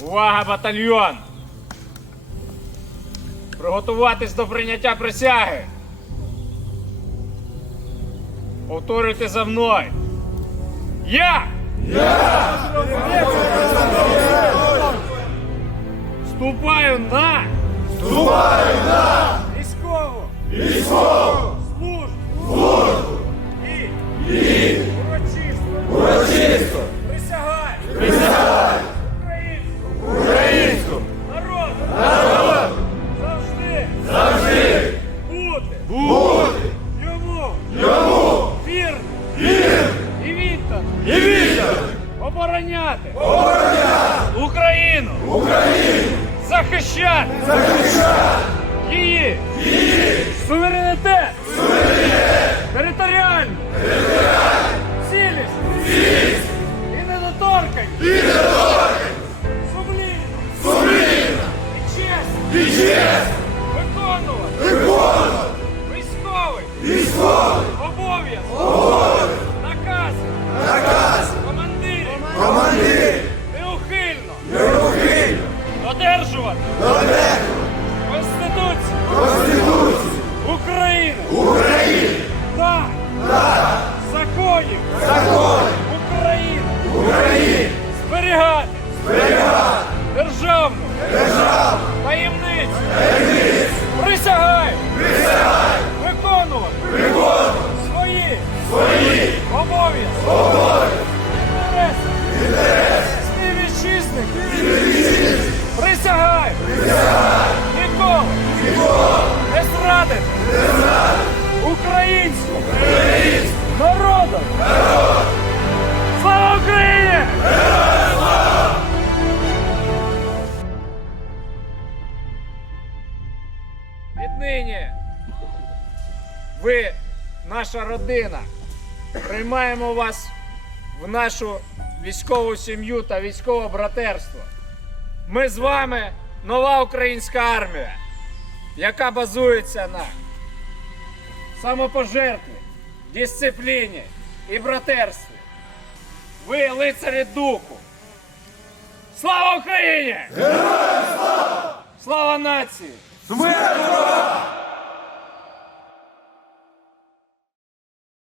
Увага, батальйон! Приготуватись до прийняття присяги. Повторюйте за мною. Я! Вступаю обороняти! Обороняти! Україну, Україну, захищати! Захищати! Її! Її! Суверенітет, суверенітет, територіальну територіальну цілість! Цілість! І недоторканість, і недоторканість, сумлінність! Сумлінно і честь! І честь! Виконувати! Виконувати! Військовий! Військовий! Обов'язок, законів законів України України зберігати! Зберігати! Державну! Державу таємницю! Таємницю! Присягаю! Присягай виконувати! Виконувати! Свої! Свої! Обов'язки! Обов'язки! Інтереси! Інтереси! Співвітчизник присягаю! Присягай ніколи! Ніколи! Не зрадити не знати українську! Українську Віднині ви, наша родина, приймаємо вас в нашу військову сім'ю та військове братерство. Ми з вами нова українська армія, яка базується на самопожертві, дисципліні і братерстві. Ви лицарі духу. Слава Україні! Героям Слава нації! смерть!